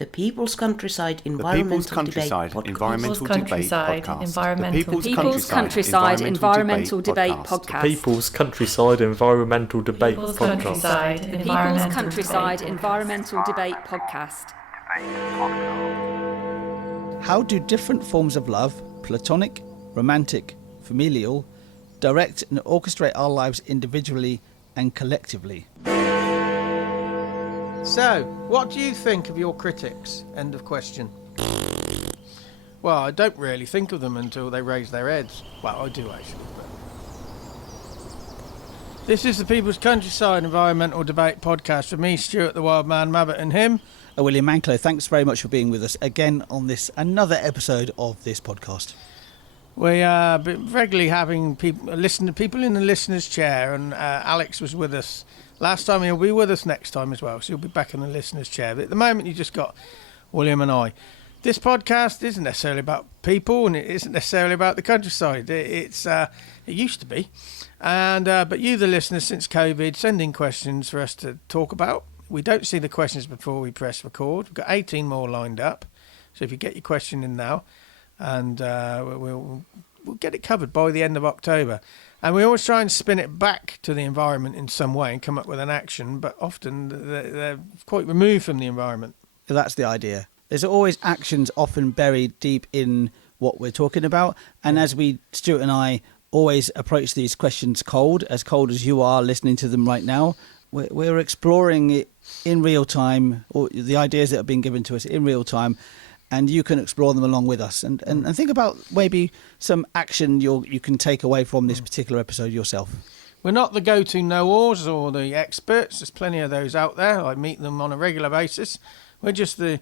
The People's Countryside The Environmental People's Countryside Debate Environmental Debate Podcast. The People's Countryside Environmental Debate Podcast. People's Countryside Environmental Debate Podcast. The People's Countryside Environmental Debate Podcast. How do different forms of love, platonic, romantic, familial, direct and orchestrate our lives individually and collectively? So, what do you think of your critics? End of question. Well, I don't really think of them until they raise their heads. Well, I do actually. But... This is the People's Countryside Environmental Debate Podcast with me, Stuart the Wild Man Mabbott, and him, William Manklow. Thanks very much for being with us again on this another episode of this podcast. We are regularly having people in the listener's chair, and Alex was with us last time. He'll be with us next time as well, so he'll be back in the listener's chair. But at the moment, you just got William and I. This podcast isn't necessarily about people, and it isn't necessarily about the countryside. It used to be, and but you, the listeners, since COVID, send in questions for us to talk about. We don't see the questions before we press record. We've got 18 more lined up, so if you get your question in now, and we'll get it covered by the end of October. And we always try and spin it back to the environment in some way and come up with an action, but often they're quite removed from the environment. That's the idea. There's always actions often buried deep in what we're talking about. And as Stuart and I, always approach these questions cold as you are listening to them right now, we're exploring it in real time, or the ideas that have been given to us in real time, and you can explore them along with us and think about maybe some action you can take away from this particular episode yourself. We're not the go-to know-alls or the experts. There's plenty of those out there. I meet them on a regular basis. We're just the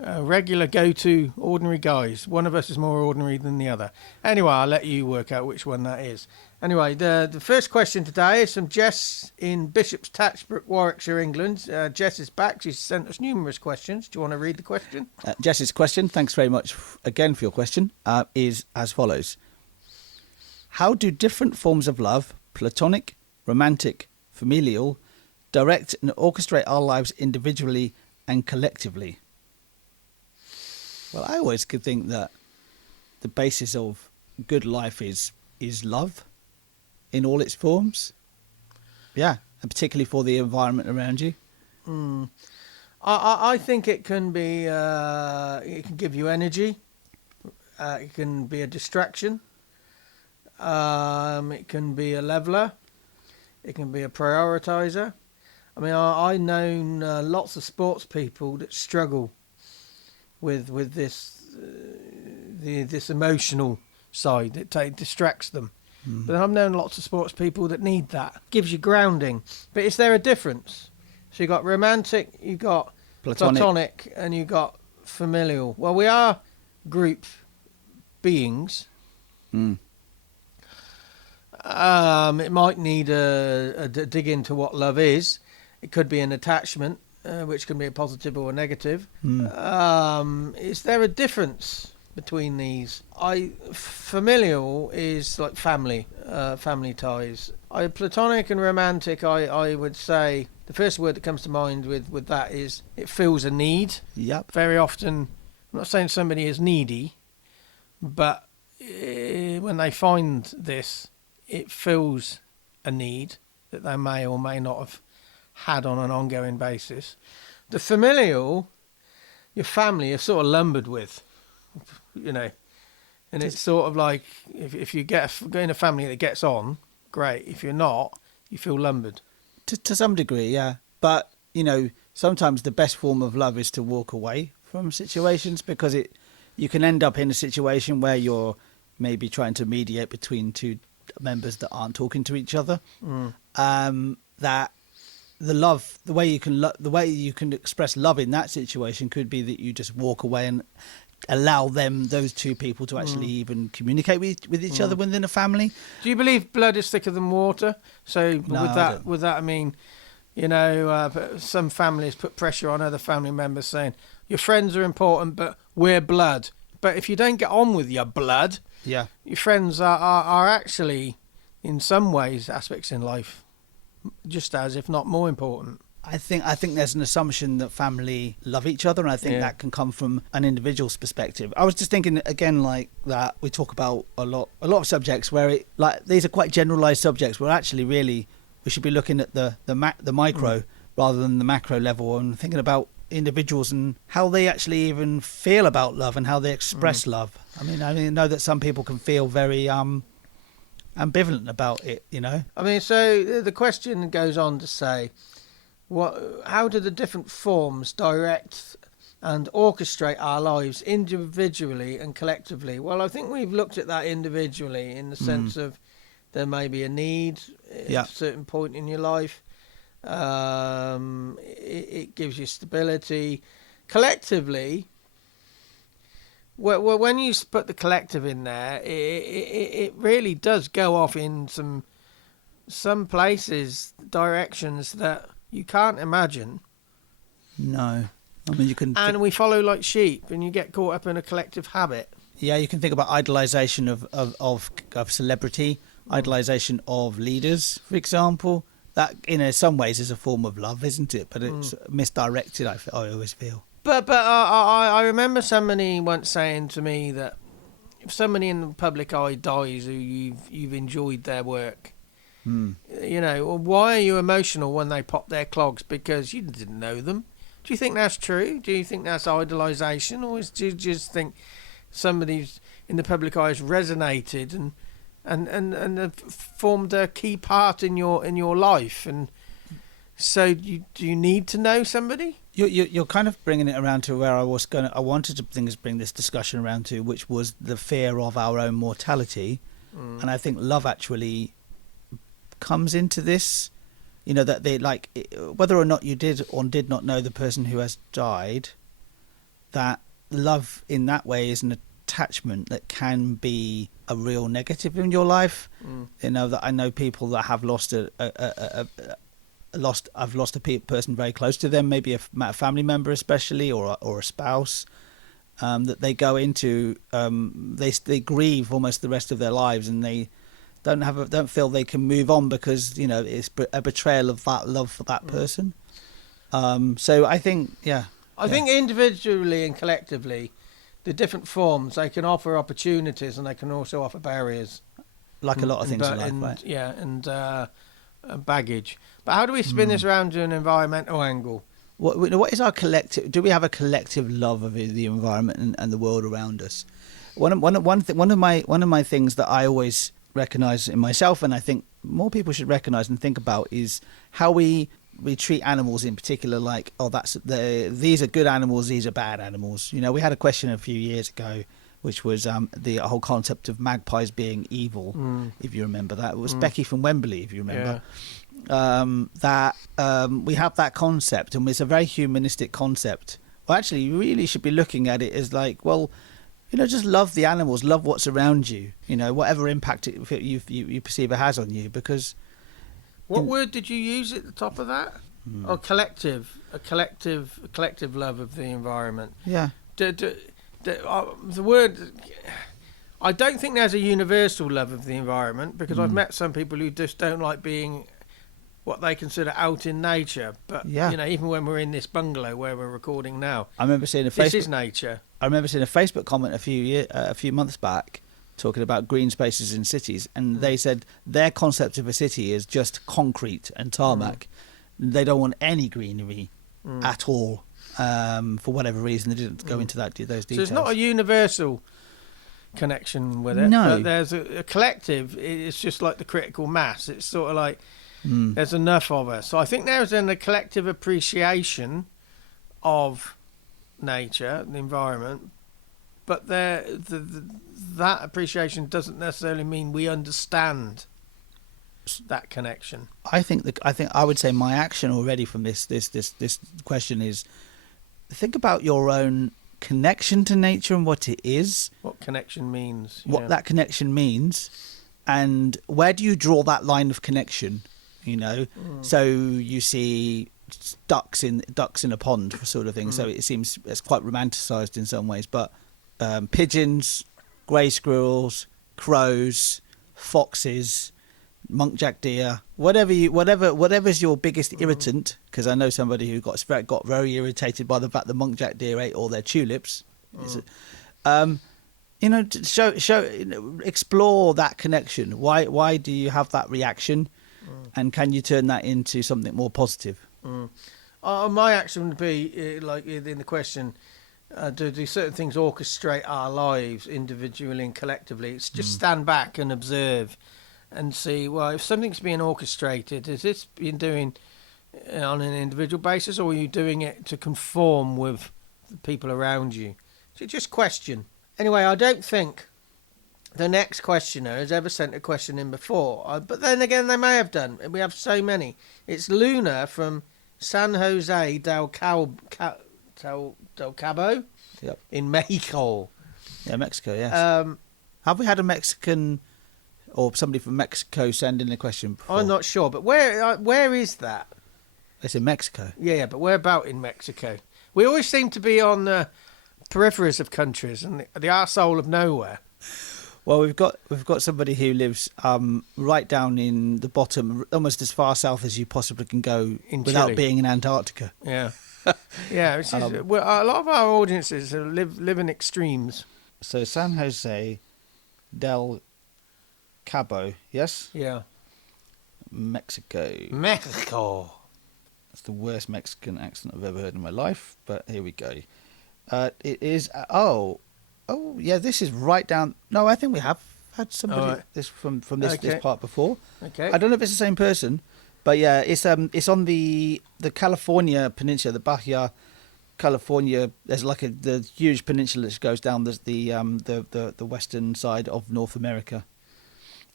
regular go-to ordinary guys. One of us is more ordinary than the other. Anyway, I'll let you work out which one that is. Anyway, the first question today is from Jess in Bishop's Tatchbrook, Warwickshire, England. Jess is back. She's sent us numerous questions. Do you want to read the question? Jess's question, thanks very much again for your question, is as follows. How do different forms of love, platonic, romantic, familial, direct and orchestrate our lives individually and collectively? Well, I always could think that the basis of good life is love in all its forms. Yeah, and particularly for the environment around you. I think it can be, it can give you energy. It can be a distraction. It can be a leveler. It can be a prioritizer. I mean, I've known lots of sports people that struggle with this this emotional side. It distracts them. But I've known lots of sports people that need that. Gives you grounding. But is there a difference? So you got romantic, you got platonic, and you got familial. Well, we are group beings. It might need a dig into what love is. It could be an attachment, which can be a positive or a negative. Is there a difference between these? Familial is like family ties. Platonic and romantic, I would say the first word that comes to mind with that is it fills a need. Yep. Very often, I'm not saying somebody is needy, but when they find this, it fills a need that they may or may not have had on an ongoing basis. The familial, your family are sort of lumbered with, you know, and it's sort of like if you go in a family that gets on, great. If you're not, you feel lumbered. To some degree, yeah. But, you know, sometimes the best form of love is to walk away from situations, because you can end up in a situation where you're maybe trying to mediate between two members that aren't talking to each other. That the way you can express love in that situation could be that you just walk away and allow those two people to actually even communicate with each other within a family. Do you believe blood is thicker than water? So No, with that I mean, you know, some families put pressure on other family members saying your friends are important, but we're blood. But if you don't get on with your blood, yeah, your friends are actually, in some ways, aspects in life, just as if not more important. I think there's an assumption that family love each other, and I think that can come from an individual's perspective. I was just thinking again, like that we talk about a lot of subjects where these are quite generalized subjects where actually really we should be looking at the micro rather than the macro level, and thinking about individuals and how they actually even feel about love and how they express love. I mean, I know that some people can feel very ambivalent about it, you know. I mean, so the question goes on to say, how do the different forms direct and orchestrate our lives individually and collectively? Well, I think we've looked at that individually in the sense of there may be a need at a certain point in your life. It gives you stability. Collectively, when you put the collective in there, it really does go off in some places, directions that you can't imagine. No. I mean, you can... And we follow like sheep, and you get caught up in a collective habit. Yeah, you can think about idolization of celebrity, idolization of leaders, for example. That, in some ways, is a form of love, isn't it? But it's misdirected, I always feel. But I remember somebody once saying to me that if somebody in the public eye dies who you've enjoyed their work, you know, why are you emotional when they pop their clogs? Because you didn't know them. Do you think that's true? Do you think that's idolization, or do you just think somebody's in the public eye has resonated and have formed a key part in your life? And so do you need to know somebody? You're kind of bringing it around to where I wanted to bring this discussion around to, which was the fear of our own mortality. And I think love actually comes into this, you know, that they like, whether or not you did or did not know the person who has died, that love in that way is an attachment that can be a real negative in your life. You know, that I know people that have lost I've lost a person very close to them, maybe a family member especially, or a spouse, that they go into, they grieve almost the rest of their lives, and they don't feel they can move on because, you know, it's a betrayal of that love for that person. So I think, I think individually and collectively, the different forms, they can offer opportunities and they can also offer barriers. Like a lot of things in life, right? Yeah, and baggage. But how do we spin this around to an environmental angle? What is our collective? Do we have a collective love of the environment and the world around us? One of my things that I always recognise in myself, and I think more people should recognise and think about, is how we treat animals in particular. Like, these are good animals, these are bad animals. You know, we had a question a few years ago, which was the whole concept of magpies being evil, if you remember that. It was Becky from Wembley, if you remember. We have that concept, and it's a very humanistic concept. Well, actually, you really should be looking at it as like, well, you know, just love the animals, love what's around you, you know, whatever impact you perceive it has on you, because... What word did you use at the top of that? Oh, collective. A collective love of the environment. Yeah. The word... I don't think there's a universal love of the environment, because I've met some people who just don't like being what they consider out in nature. But, you know, even when we're in this bungalow where we're recording now, I remember seeing this is nature. I remember seeing a Facebook comment a few months back talking about green spaces in cities, and they said their concept of a city is just concrete and tarmac. They don't want any greenery at all, for whatever reason. They didn't go into those details. So it's not a universal connection with it, no. But there's a collective. It's just like the critical mass. It's sort of like there's enough of us. So I think there's a collective appreciation of nature, the environment, but that appreciation doesn't necessarily mean we understand that connection. I think I would say my action already from this question is, think about your own connection to nature and what it is. What connection means. What that connection means, and where do you draw that line of connection? You know, so you see ducks in a pond, sort of thing. So it seems it's quite romanticised in some ways, but pigeons, grey squirrels, crows, foxes, muntjac deer, whatever's your biggest irritant. Because I know somebody who got very irritated by the fact the muntjac deer ate all their tulips. Explore that connection. Why do you have that reaction, and can you turn that into something more positive? My action would be like in the question. Do certain things orchestrate our lives individually and collectively? It's just stand back and observe and see, well, if something's being orchestrated, is this being doing on an individual basis, or are you doing it to conform with the people around you? So just question. Anyway, I don't think the next questioner has ever sent a question in before, but then again, they may have done. We have so many. It's Luna from San Jose del Cabo in Mexico. Yeah, Mexico, yes. Have we had a Mexican or somebody from Mexico send in a question before? I'm not sure, but where is that? It's in Mexico. Yeah, but where about in Mexico? We always seem to be on the peripheries of countries and the arsehole of nowhere. Well, we've got somebody who lives right down in the bottom, almost as far south as you possibly can go without being in Antarctica. Yeah. Yeah, a lot of our audiences live in extremes. So San Jose del Cabo, yes? Yeah. Mexico. That's the worst Mexican accent I've ever heard in my life, but here we go. It is... yeah, this is right down... No, I think we have had somebody from this part before. Okay. I don't know if it's the same person. But yeah, it's on the California peninsula, the Baja California. There's like the huge peninsula that goes down the western side of North America.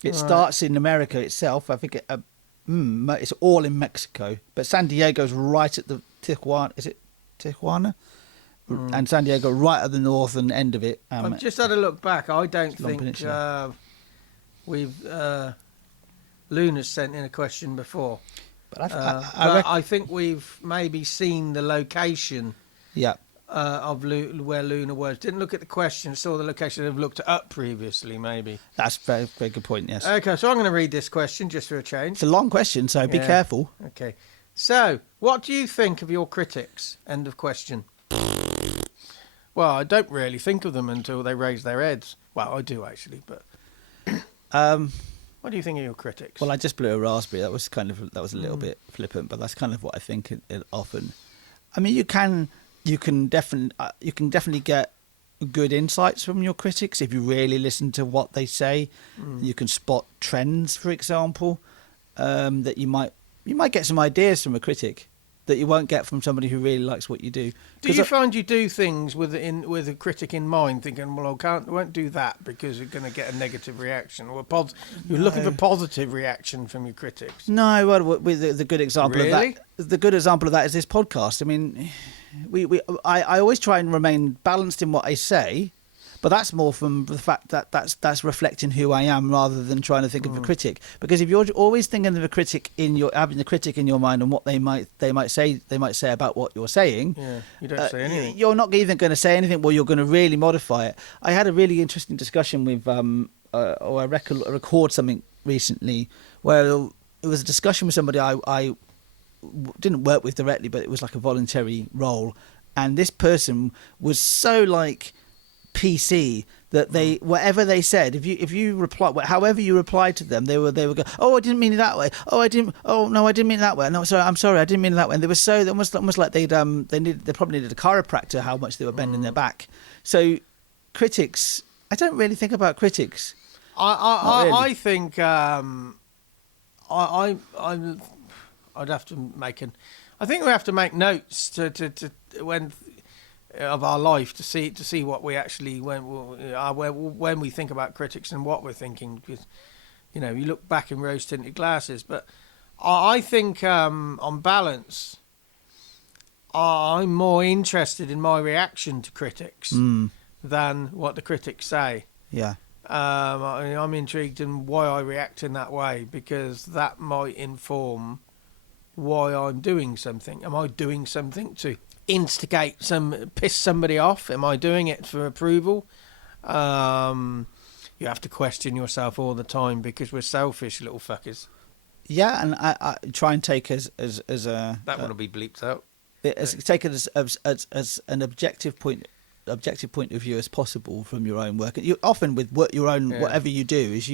It starts in America itself. I think it's all in Mexico, but San Diego's right at the Tijuana. Is it Tijuana? And San Diego right at the northern end of it. I've just had a look back. I don't think we've. Luna's sent in a question before, but I think we've maybe seen the location. Yeah. Of where Luna was. Didn't look at the question, saw the location. Have looked it up previously, maybe. That's a very, very good point. Yes. Okay, so I'm going to read this question just for a change. It's a long question, so be careful. Okay. So, what do you think of your critics? End of question. Well, I don't really think of them until they raise their heads. Well, I do actually, but. What do you think of your critics? Well, I just blew a raspberry. That was a little bit flippant, but that's kind of what I think it often. I mean, you can definitely get good insights from your critics if you really listen to what they say. You can spot trends, for example, that you might get some ideas from a critic that you won't get from somebody who really likes what you do. Do you find you do things with a critic in mind, thinking, well, I won't do that because you're going to get a negative reaction, or you're looking for positive reaction from your critics? No, well, the good example of that. The good example of that is this podcast. I mean, I always try and remain balanced in what I say, but that's more from the fact that that's reflecting who I am rather than trying to think of a critic. Because if you're always thinking of having the critic in your mind and what they might say about what you're saying, you don't say anything. You're not even going to say anything. Well, you're going to really modify it. I had a really interesting discussion with, or I record something recently where it was a discussion with somebody I didn't work with directly, but it was like a voluntary role, and this person was so like PC that they whatever they said, if you reply, however you replied to them, they would go, oh, I didn't mean it that way. Oh, no, I didn't mean it that way. No, sorry, I'm sorry, I didn't mean it that way. And they were so almost like they probably needed a chiropractor how much they were bending their back. So critics, I don't really think about critics. I think I'd have to make I think we have to make notes to when of our life to see what we actually when we think about critics and what we're thinking, because you look back in rose tinted glasses. But I think on balance, I'm more interested in my reaction to critics than what the critics say. Yeah. I'm intrigued in why I react in that way, because that might inform why I'm doing something. Am I doing something to piss somebody off? Am I doing it for approval? you have to question yourself all the time because we're selfish little fuckers. Yeah, and I try and take as a That one will be bleeped out. take it as an objective point of view as possible from your own work. You often with whatever you do is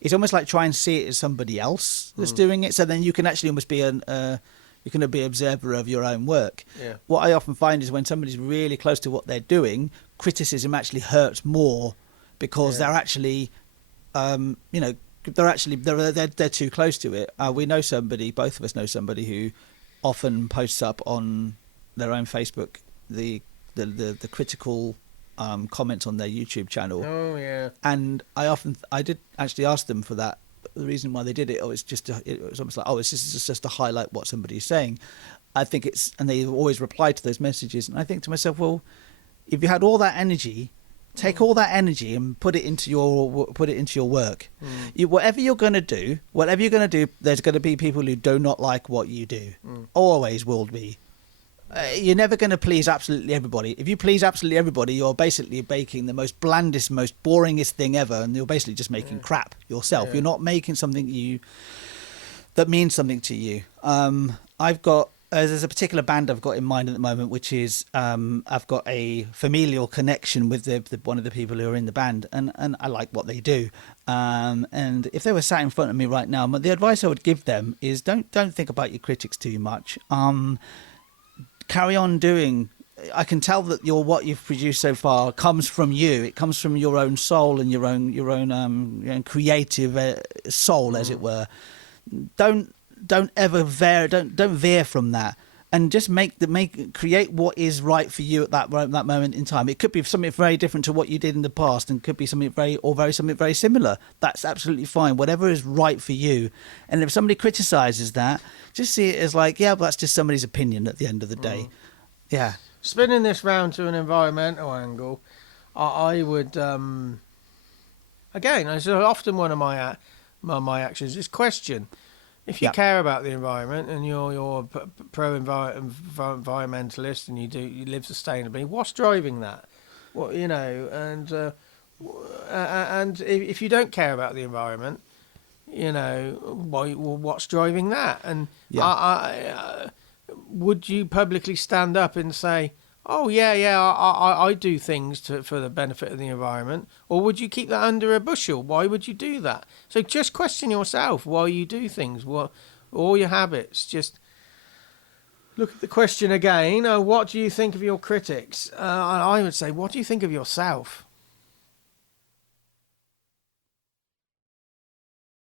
it's almost like try and see it as somebody else that's doing it. So then you can actually almost be you can be an observer of your own work. Yeah. What I often find is when somebody's really close to what they're doing, criticism actually hurts more because they're actually, they're too close to it. We know somebody, both of us know somebody who often posts up on their own Facebook the critical comments on their YouTube channel. Oh yeah. And I did actually ask them for that. The reason why they did it, it was almost like, this is just to highlight what somebody's saying. I think and they always reply to those messages. And I think to myself, well, if you had all that energy, take all that energy and put it into your work. Whatever you're going to do, there's going to be people who do not like what you do. Always will be. You're never going to please absolutely everybody. If you please absolutely everybody, you're basically making the most blandest, most boringest thing ever, and you're basically just making crap yourself. You're not making something that means something to you. There's a particular band I've got in mind at the moment, which is I've got a familial connection with one of the people who are in the band, and I like what they do. And if they were sat in front of me right now, the advice I would give them is don't think about your critics too much. Carry on doing. I can tell that what you've produced so far comes from you. It comes from your own soul and your own creative soul, as it were. Don't ever veer. Don't veer from that, and just create what is right for you at that moment in time. It could be something very different to what you did in the past, and could be something something very similar. That's absolutely fine. Whatever is right for you. And if somebody criticises that, just see it as like, but that's just somebody's opinion at the end of the day. Yeah. Spinning this round to an environmental angle, I would again, as often one of my actions is question. If you care about the environment and you're pro-environmentalist and you live sustainably, what's driving that? And if you don't care about the environment, what's driving that? And would you publicly stand up and say, "Oh I do things for the benefit of the environment," or would you keep that under a bushel? Why would you do that? So just question yourself why you do things, all your habits. Just look at the question again. What do you think of your critics? I would say, what do you think of yourself?